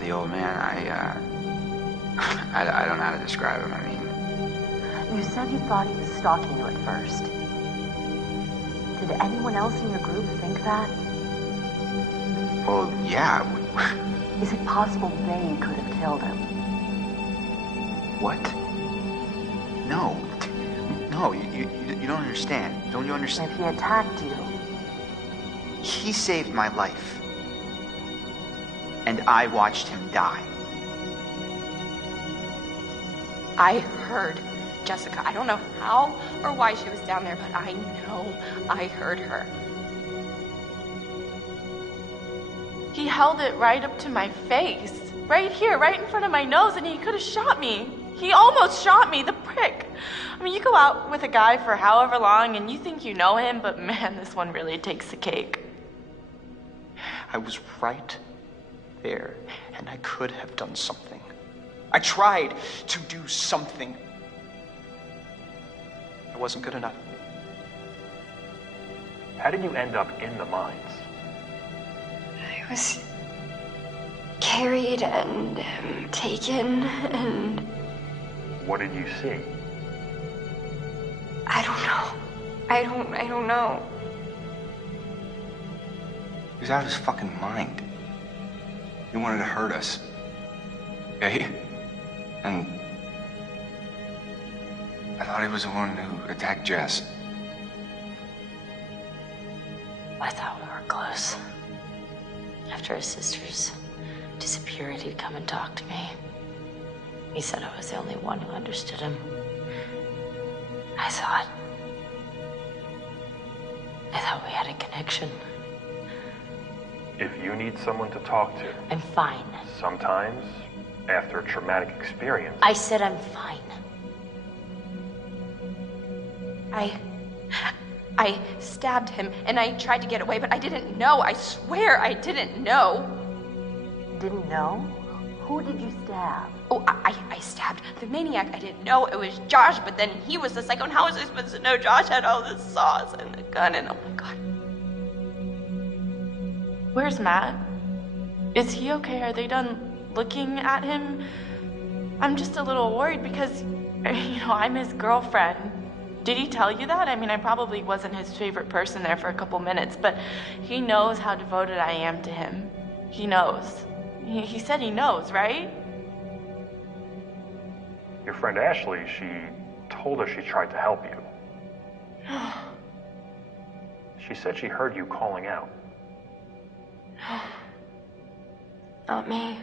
The old man, I don't know how to describe him. I mean... You said you thought he was stalking you at first. Did anyone else in your group think that? Well, yeah. Is it possible they could have killed him? What? No. No, you don't understand. Don't you understand? If he attacked you... He saved my life. And I watched him die. I heard Jessica. I don't know how or why she was down there, but I know I heard her. He held it right up to my face. Right here, right in front of my nose, and he could have shot me. He almost shot me, the prick. I mean, you go out with a guy for however long and you think you know him, but man, this one really takes the cake. I was right there, and I could have done something. I tried to do something. It wasn't good enough. How did you end up in the mines? I was carried and taken and... What did you see? I don't know. I don't know. He was out of his fucking mind. He wanted to hurt us. Okay? And... I thought he was the one who attacked Jess. I thought we were close. After his sisters disappeared, he'd come and talk to me. He said I was the only one who understood him. I thought we had a connection. If you need someone to talk to... I'm fine. Sometimes, after a traumatic experience... I said I'm fine. I stabbed him, and I tried to get away, but I didn't know. I swear I didn't know. Didn't know? Who did you stab? Oh, I stabbed the maniac. I didn't know it was Josh, but then he was the psycho, and how was I supposed to know Josh had all this sauce and the gun, and oh my god. Where's Matt? Is he okay? Are they done looking at him? I'm just a little worried because, I'm his girlfriend. Did he tell you that? I mean, I probably wasn't his favorite person there for a couple minutes, but he knows how devoted I am to him. He knows. He said he knows, right? Your friend Ashley, she told us she tried to help you. She said she heard you calling out. Not me.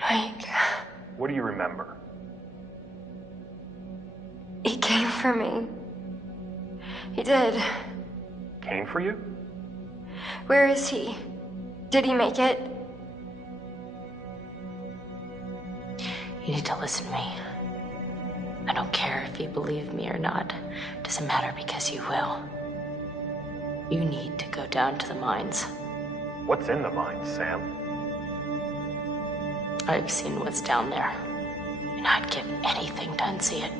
Mike. What do you remember? He came for me. He did. Came for you? Where is he? Did he make it? You need to listen to me. I don't care if you believe me or not. It doesn't matter because you will. You need to go down to the mines. What's in the mines, Sam? I've seen what's down there, and I'd give anything to unsee it.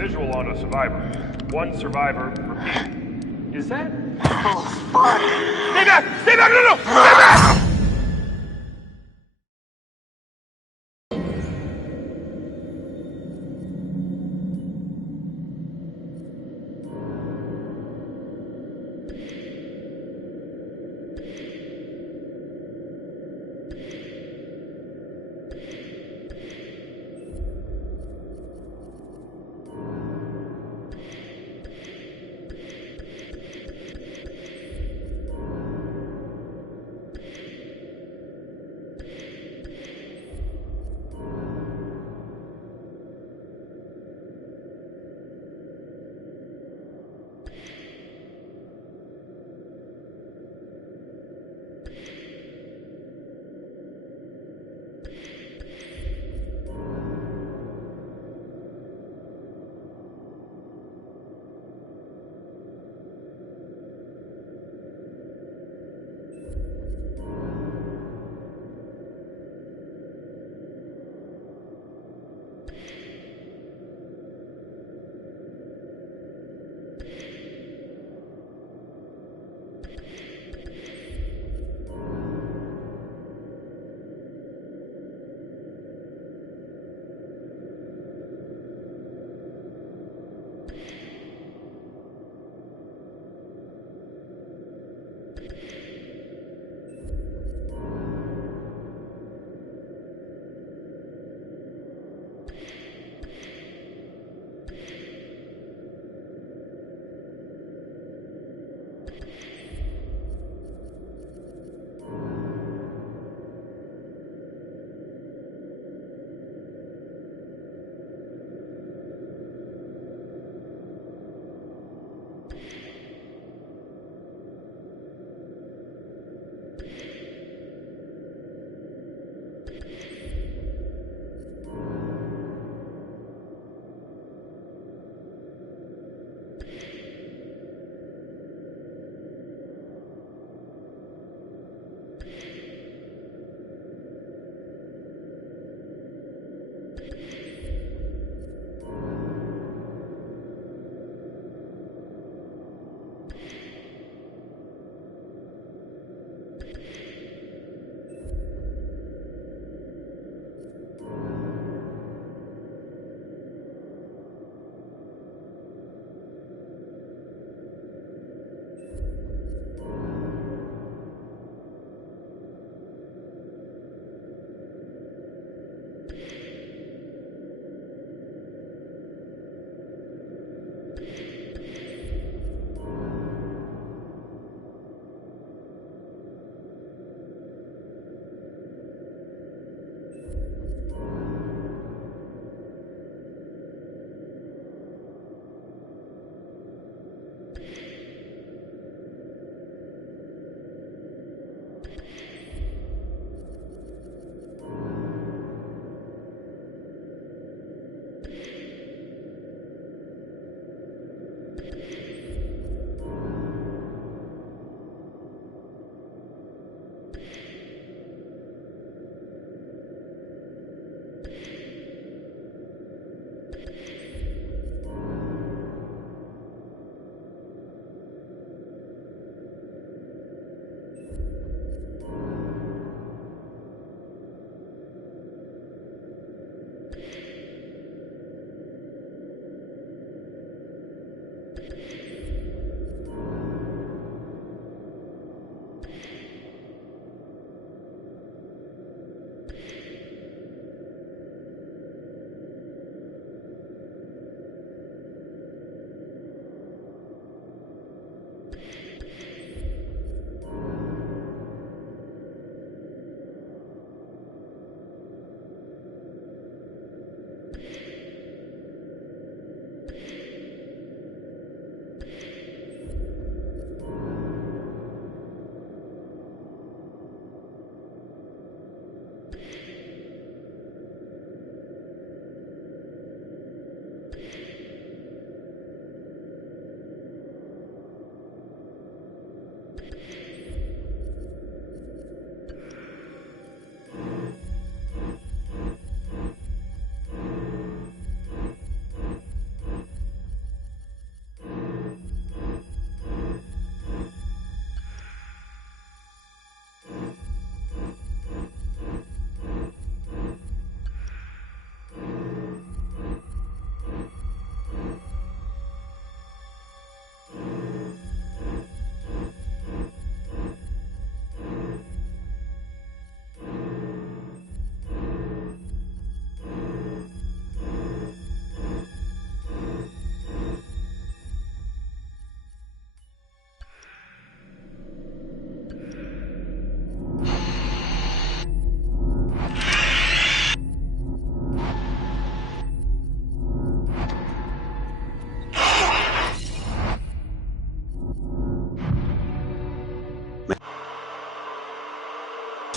visual on a survivor. One survivor, repeat. Is that? Oh, fuck! Stay back! Stay back! No! Stay back!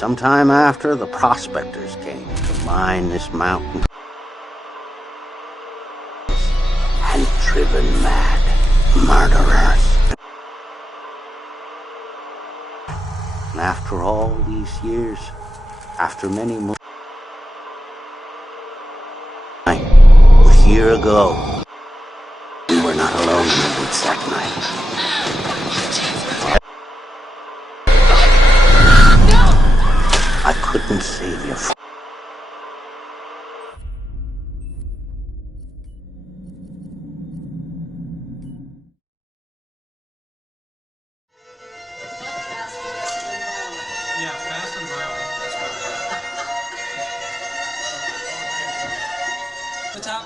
Sometime after, the prospectors came to mine this mountain. And driven mad murderers. And after all these years, after many more, we're here ago. We were not alone in the woods that night. I couldn't save you. Yeah, fast and violent. The top.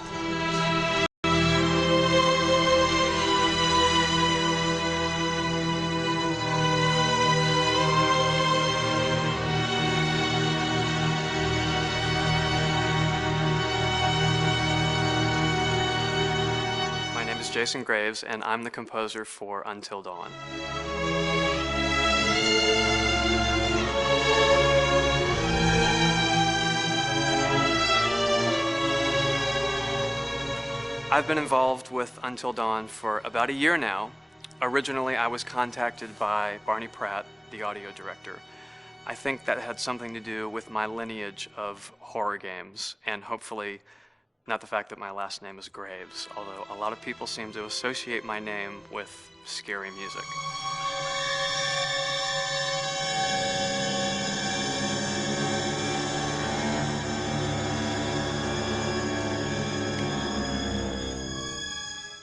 My name is Jason Graves, and I'm the composer for Until Dawn. I've been involved with Until Dawn for about a year now. Originally, I was contacted by Barney Pratt, the audio director. I think that had something to do with my lineage of horror games, and hopefully not the fact that my last name is Graves, although a lot of people seem to associate my name with scary music.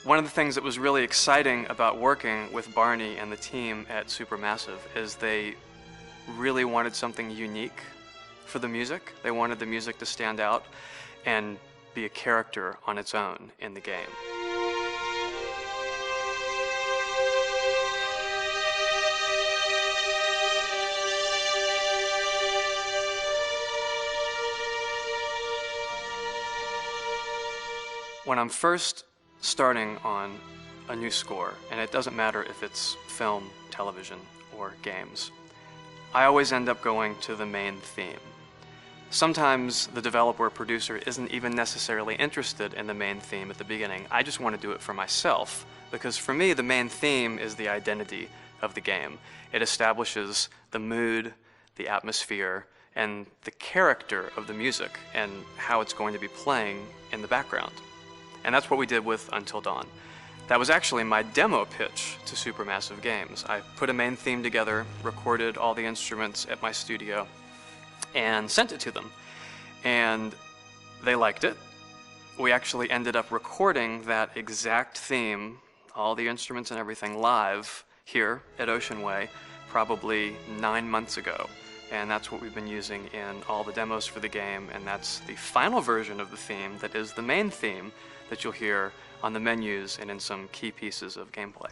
One of the things that was really exciting about working with Barney and the team at Supermassive is they really wanted something unique for the music. They wanted the music to stand out and be a character on its own in the game. When I'm first starting on a new score, and it doesn't matter if it's film, television, or games, I always end up going to the main theme. Sometimes the developer or producer isn't even necessarily interested in the main theme at the beginning. I just want to do it for myself, because for me the main theme is the identity of the game. It establishes the mood, the atmosphere, and the character of the music and how it's going to be playing in the background. And that's what we did with Until Dawn. That was actually my demo pitch to Supermassive Games. I put a main theme together, recorded all the instruments at my studio, and sent it to them. And they liked it. We actually ended up recording that exact theme, all the instruments and everything, live here at Ocean Way, probably 9 months ago. And that's what we've been using in all the demos for the game, and that's the final version of the theme that is the main theme that you'll hear on the menus and in some key pieces of gameplay.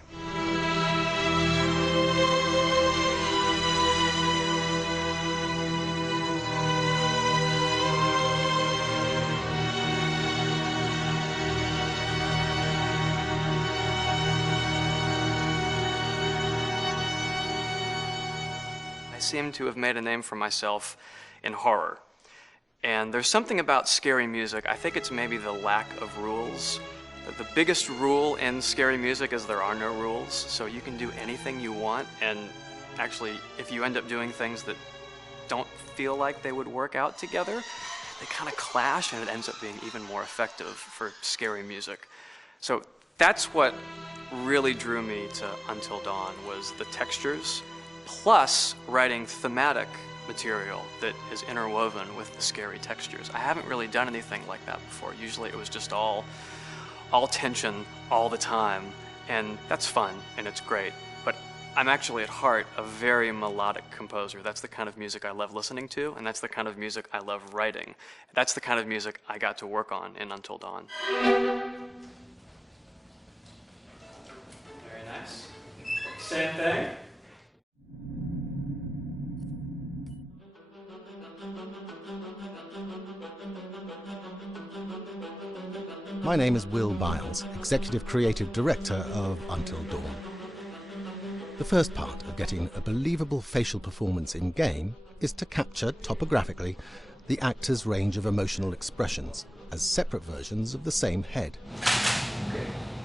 I seem to have made a name for myself in horror. And there's something about scary music, I think it's maybe the lack of rules. The biggest rule in scary music is there are no rules, so you can do anything you want, and actually, if you end up doing things that don't feel like they would work out together, they kind of clash, and it ends up being even more effective for scary music. So that's what really drew me to Until Dawn, was the textures, plus writing thematic material that is interwoven with the scary textures. I haven't really done anything like that before. Usually it was just all tension all the time, and that's fun and it's great. But I'm actually at heart a very melodic composer. That's the kind of music I love listening to, and that's the kind of music I love writing. That's the kind of music I got to work on in Until Dawn. Very nice. Same thing. My name is Will Biles, Executive Creative Director of Until Dawn. The first part of getting a believable facial performance in-game is to capture topographically the actor's range of emotional expressions as separate versions of the same head.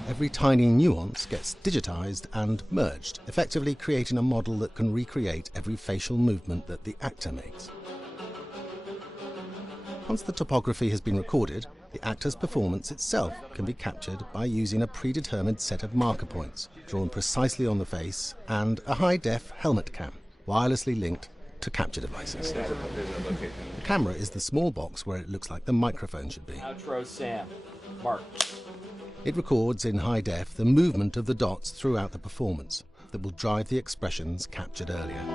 Every tiny nuance gets digitized and merged, effectively creating a model that can recreate every facial movement that the actor makes. Once the topography has been recorded, the actor's performance itself can be captured by using a predetermined set of marker points drawn precisely on the face and a high-def helmet cam, wirelessly linked to capture devices. The camera is the small box where it looks like the microphone should be. Outro Sam. Mark. It records in high def the movement of the dots throughout the performance that will drive the expressions captured earlier.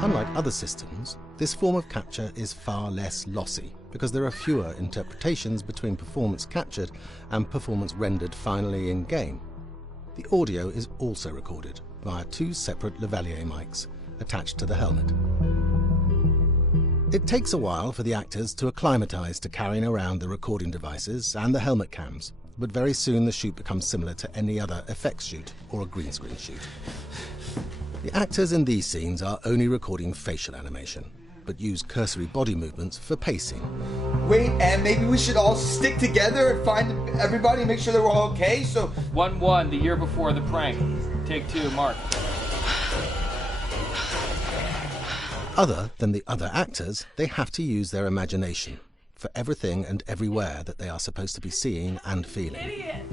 Unlike other systems, this form of capture is far less lossy because there are fewer interpretations between performance captured and performance rendered finally in-game. The audio is also recorded via two separate lavalier mics attached to the helmet. It takes a while for the actors to acclimatise to carrying around the recording devices and the helmet cams, but very soon the shoot becomes similar to any other effects shoot or a green screen shoot. The actors in these scenes are only recording facial animation, but use cursory body movements for pacing. Wait, and maybe we should all stick together and find everybody and make sure that we're all okay, so... 1-1, the year before the prank. Take 2, Mark. Other than the other actors, they have to use their imagination for everything and everywhere that they are supposed to be seeing and feeling. Idiot!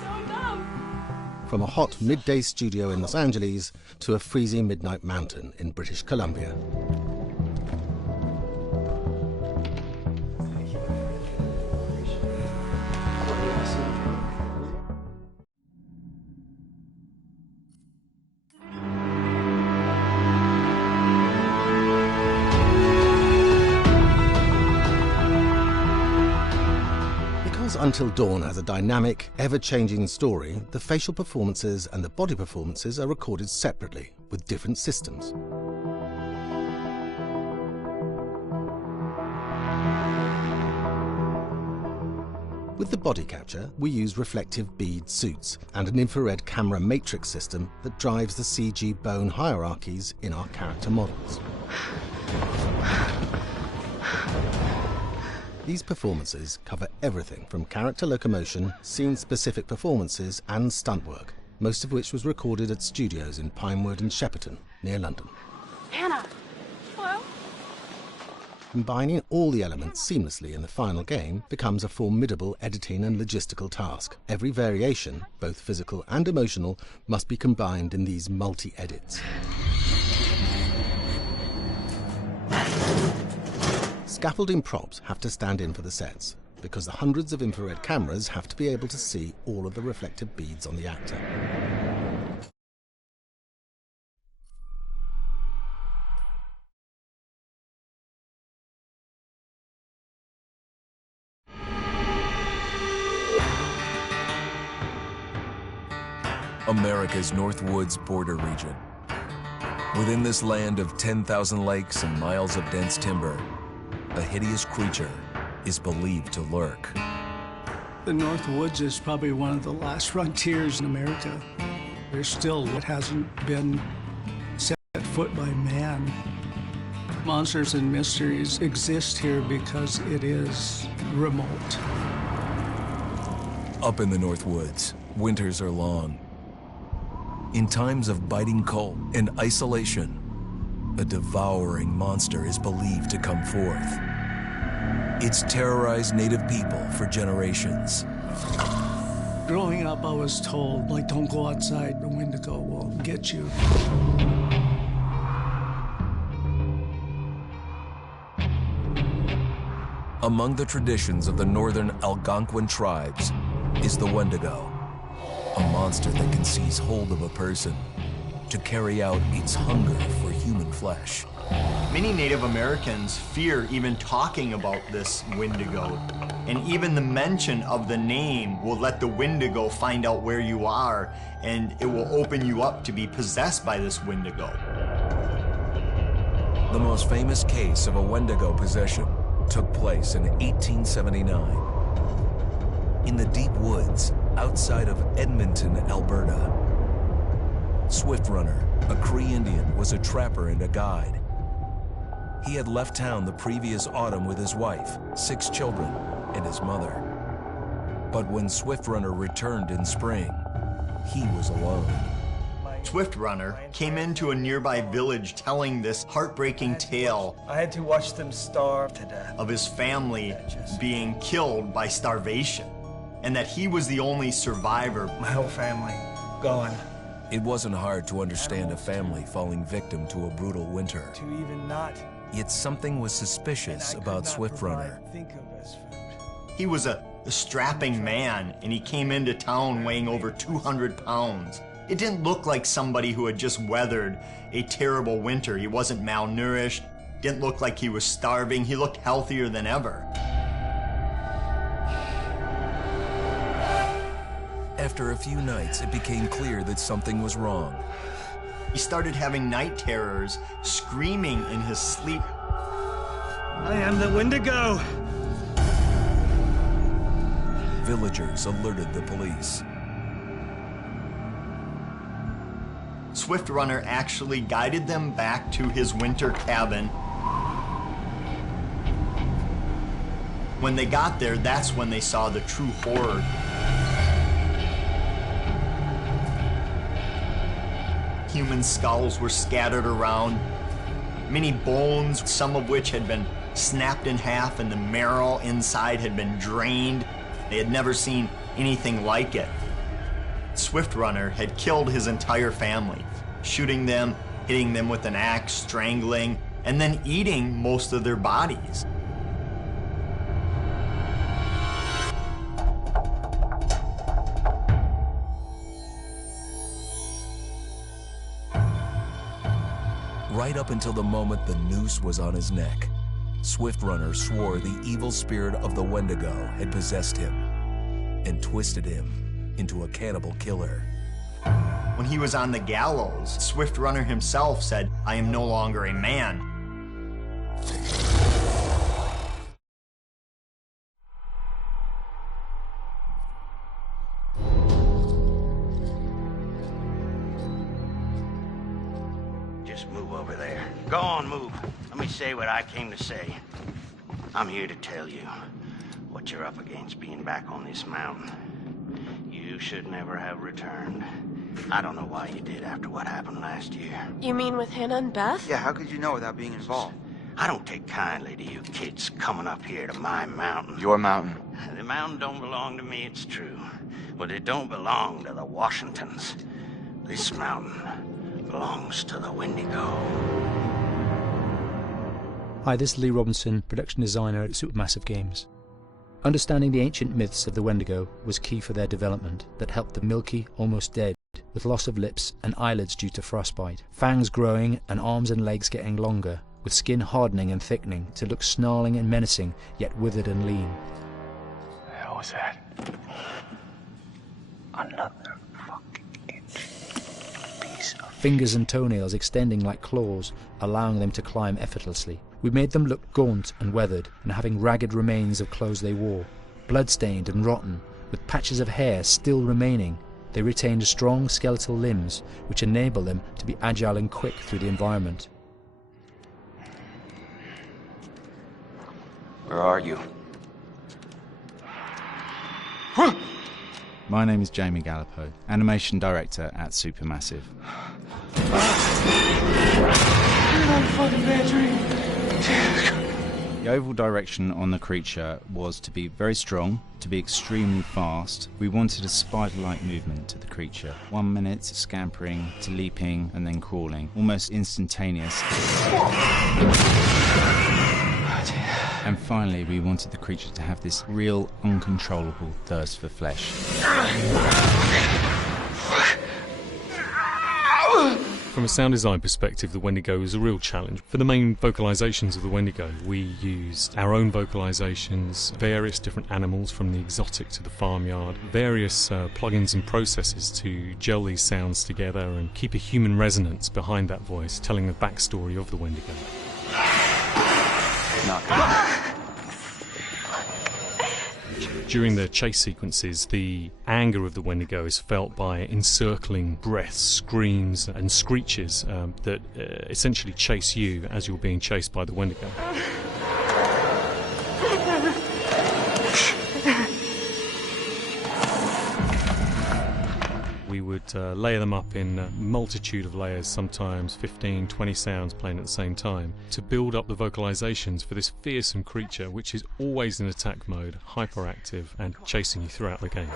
So dumb! From a hot midday studio in Los Angeles to a freezing midnight mountain in British Columbia. Until Dawn has a dynamic, ever-changing story, the facial performances and the body performances are recorded separately, with different systems. With the body capture, we use reflective bead suits and an infrared camera matrix system that drives the CG bone hierarchies in our character models. These performances cover everything from character locomotion, scene-specific performances and stunt work, most of which was recorded at studios in Pinewood and Shepperton, near London. Hannah! Hello? Combining all the elements seamlessly in the final game becomes a formidable editing and logistical task. Every variation, both physical and emotional, must be combined in these multi-edits. Scaffolding props have to stand in for the sets, because the hundreds of infrared cameras have to be able to see all of the reflective beads on the actor. America's Northwoods border region. Within this land of 10,000 lakes and miles of dense timber, a hideous creature is believed to lurk. The Northwoods is probably one of the last frontiers in America. There's still what hasn't been set foot by man. Monsters and mysteries exist here because it is remote. Up in the Northwoods, winters are long. In times of biting cold and isolation, a devouring monster is believed to come forth. It's terrorized native people for generations. Growing up, I was told, like, don't go outside, the Wendigo will get you. Among the traditions of the northern Algonquin tribes is the Wendigo, a monster that can seize hold of a person to carry out its hunger for human flesh. Many Native Americans fear even talking about this Wendigo, and even the mention of the name will let the Wendigo find out where you are, and it will open you up to be possessed by this Wendigo. The most famous case of a Wendigo possession took place in 1879 in the deep woods outside of Edmonton, Alberta. Swift Runner, a Cree Indian, was a trapper and a guide. He had left town the previous autumn with his wife, 6 children, and his mother. But when Swift Runner returned in spring, he was alone. Swift Runner came into a nearby village telling this heartbreaking tale. I had to watch them starve to death. Of his family being killed by starvation, and that he was the only survivor. My whole family gone. It wasn't hard to understand a family falling victim to a brutal winter. To even not. Yet something was suspicious about Swift Runner. He was a strapping man, and he came into town weighing over 200 pounds. It didn't look like somebody who had just weathered a terrible winter. He wasn't malnourished, didn't look like he was starving. He looked healthier than ever. After a few nights, it became clear that something was wrong. He started having night terrors, screaming in his sleep. I am the Wendigo! Villagers alerted the police. Swift Runner actually guided them back to his winter cabin. When they got there, that's when they saw the true horror. Human skulls were scattered around, many bones, some of which had been snapped in half, and the marrow inside had been drained. They had never seen anything like it. Swift Runner had killed his entire family, shooting them, hitting them with an axe, strangling, and then eating most of their bodies. Right up until the moment the noose was on his neck, Swift Runner swore the evil spirit of the Wendigo had possessed him and twisted him into a cannibal killer. When he was on the gallows, Swift Runner himself said, "I am no longer a man." Just move over there. Go on, move. Let me say what I came to say. I'm here to tell you what you're up against being back on this mountain. You should never have returned. I don't know why you did after what happened last year. You mean with Hannah and Beth? Yeah, how could you know without being involved? I don't take kindly to you kids coming up here to my mountain. Your mountain. The mountain don't belong to me, it's true. But it don't belong to the Washingtons. This mountain belongs to the Wendigo. Hi, this is Lee Robinson, production designer at Supermassive Games. Understanding the ancient myths of the Wendigo was key for their development that helped the milky, almost dead, with loss of lips and eyelids due to frostbite, fangs growing and arms and legs getting longer, with skin hardening and thickening to look snarling and menacing, yet withered and lean. The hell was that? Another fucking piece of... Fingers and toenails extending like claws, allowing them to climb effortlessly. We made them look gaunt and weathered, and having ragged remains of clothes they wore, blood-stained and rotten, with patches of hair still remaining. They retained strong skeletal limbs, which enable them to be agile and quick through the environment. Where are you? My name is Jamie Gallipo, animation director at Supermassive. The overall direction on the creature was to be very strong, to be extremely fast. We wanted a spider-like movement to the creature. 1 minute scampering to leaping and then crawling, almost instantaneous. And finally, we wanted the creature to have this real, uncontrollable thirst for flesh. From a sound design perspective, the Wendigo was a real challenge. For the main vocalisations of the Wendigo, we used our own vocalisations, various different animals from the exotic to the farmyard, various plugins and processes to gel these sounds together and keep a human resonance behind that voice, telling the backstory of the Wendigo. During the chase sequences, the anger of the Wendigo is felt by encircling breaths, screams and screeches that essentially chase you as you're being chased by the Wendigo. We would layer them up in a multitude of layers, sometimes 15, 20 sounds playing at the same time, to build up the vocalizations for this fearsome creature which is always in attack mode, hyperactive and chasing you throughout the game.